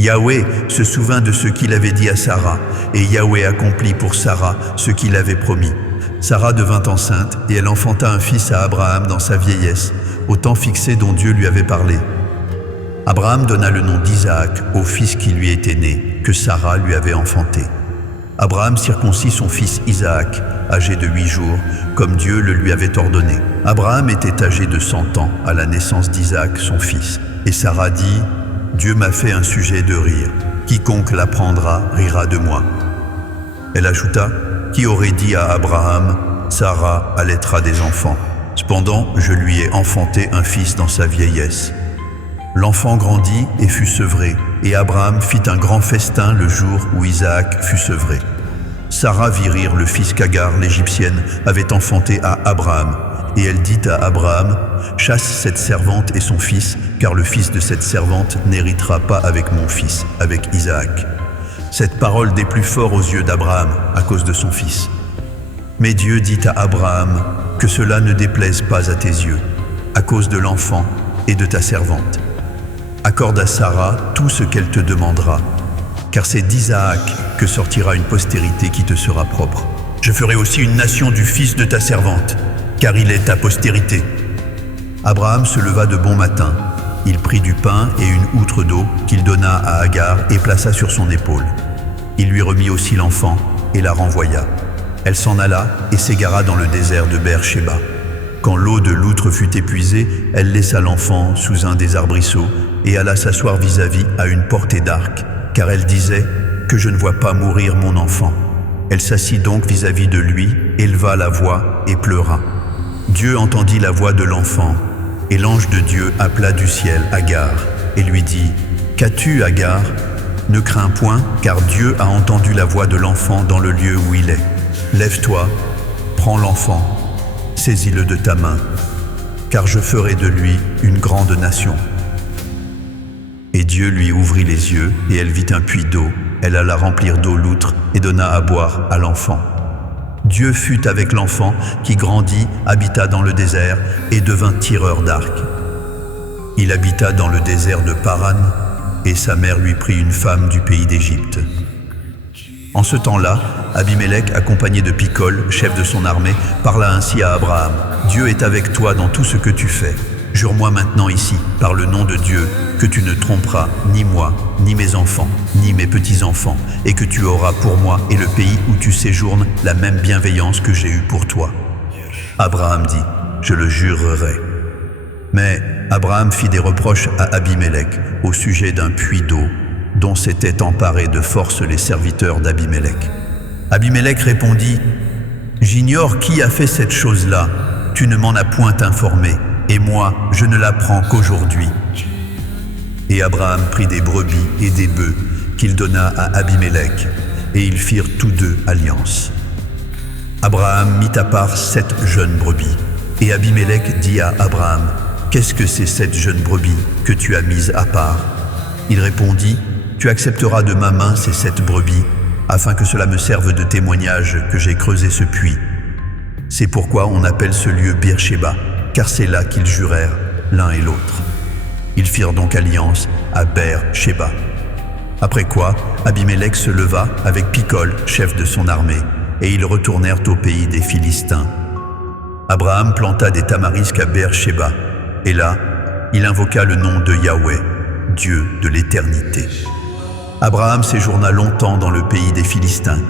Yahweh se souvint de ce qu'il avait dit à Sarah, et Yahweh accomplit pour Sarah ce qu'il avait promis. Sarah devint enceinte, et elle enfanta un fils à Abraham dans sa vieillesse, au temps fixé dont Dieu lui avait parlé. Abraham donna le nom d'Isaac au fils qui lui était né, que Sarah lui avait enfanté. Abraham circoncit son fils Isaac, âgé de 8 jours, comme Dieu le lui avait ordonné. Abraham était âgé de 100 ans à la naissance d'Isaac, son fils. Et Sarah dit, « Dieu m'a fait un sujet de rire. Quiconque l'apprendra rira de moi. » Elle ajouta, « Qui aurait dit à Abraham, Sarah allaitera des enfants. Cependant, je lui ai enfanté un fils dans sa vieillesse. » L'enfant grandit et fut sevré, et Abraham fit un grand festin le jour où Isaac fut sevré. Sarah vit rire le fils qu'Agar, l'Égyptienne, avait enfanté à Abraham, et elle dit à Abraham, « Chasse cette servante et son fils, car le fils de cette servante n'héritera pas avec mon fils, avec Isaac. » Cette parole déplut fort aux yeux d'Abraham à cause de son fils. Mais Dieu dit à Abraham, « Que cela ne déplaise pas à tes yeux, à cause de l'enfant et de ta servante. Accorde à Sarah tout ce qu'elle te demandera, car c'est d'Isaac que sortira une postérité qui te sera propre. Je ferai aussi une nation du fils de ta servante, car il est ta postérité. » Abraham se leva de bon matin. Il prit du pain et une outre d'eau qu'il donna à Agar et plaça sur son épaule. Il lui remit aussi l'enfant et la renvoya. Elle s'en alla et s'égara dans le désert de Beer-Shéba. Quand l'eau de l'outre fut épuisée, elle laissa l'enfant sous un des arbrisseaux et alla s'asseoir vis-à-vis à une portée d'arc, car elle disait « Que je ne vois pas mourir mon enfant. » Elle s'assit donc vis-à-vis de lui, éleva la voix et pleura. Dieu entendit la voix de l'enfant, et l'ange de Dieu appela du ciel Agar, et lui dit « Qu'as-tu, Agar? Ne crains point, car Dieu a entendu la voix de l'enfant dans le lieu où il est. Lève-toi, prends l'enfant, saisis-le de ta main, car je ferai de lui une grande nation. » Et Dieu lui ouvrit les yeux, et elle vit un puits d'eau. Elle alla remplir d'eau l'outre et donna à boire à l'enfant. Dieu fut avec l'enfant qui grandit, habita dans le désert et devint tireur d'arc. Il habita dans le désert de Paran, et sa mère lui prit une femme du pays d'Égypte. En ce temps-là, Abimélec, accompagné de Picol, chef de son armée, parla ainsi à Abraham. « Dieu est avec toi dans tout ce que tu fais. Jure-moi maintenant ici, par le nom de Dieu, que tu ne tromperas ni moi, ni mes enfants, ni mes petits-enfants, et que tu auras pour moi et le pays où tu séjournes la même bienveillance que j'ai eue pour toi. » Abraham dit, « Je le jurerai. » Mais Abraham fit des reproches à Abimélec au sujet d'un puits d'eau dont s'étaient emparés de force les serviteurs d'Abimélec. Abimélec répondit, « J'ignore qui a fait cette chose-là, tu ne m'en as point informé. Et moi, je ne l'apprends qu'aujourd'hui. » Et Abraham prit des brebis et des bœufs qu'il donna à Abimélec, et ils firent tous deux alliance. Abraham mit à part 7 jeunes brebis, et Abimélec dit à Abraham, « Qu'est-ce que ces 7 jeunes brebis que tu as mises à part ?» Il répondit, « Tu accepteras de ma main ces 7 brebis, afin que cela me serve de témoignage que j'ai creusé ce puits. C'est pourquoi on appelle ce lieu Beer-Shéba, car c'est là qu'ils jurèrent l'un et l'autre. » Ils firent donc alliance à Beer-Shéba. Après quoi, Abimélec se leva avec Picol, chef de son armée, et ils retournèrent au pays des Philistins. Abraham planta des tamarisques à Beer-Shéba, et là, il invoqua le nom de Yahweh, Dieu de l'éternité. Abraham séjourna longtemps dans le pays des Philistins,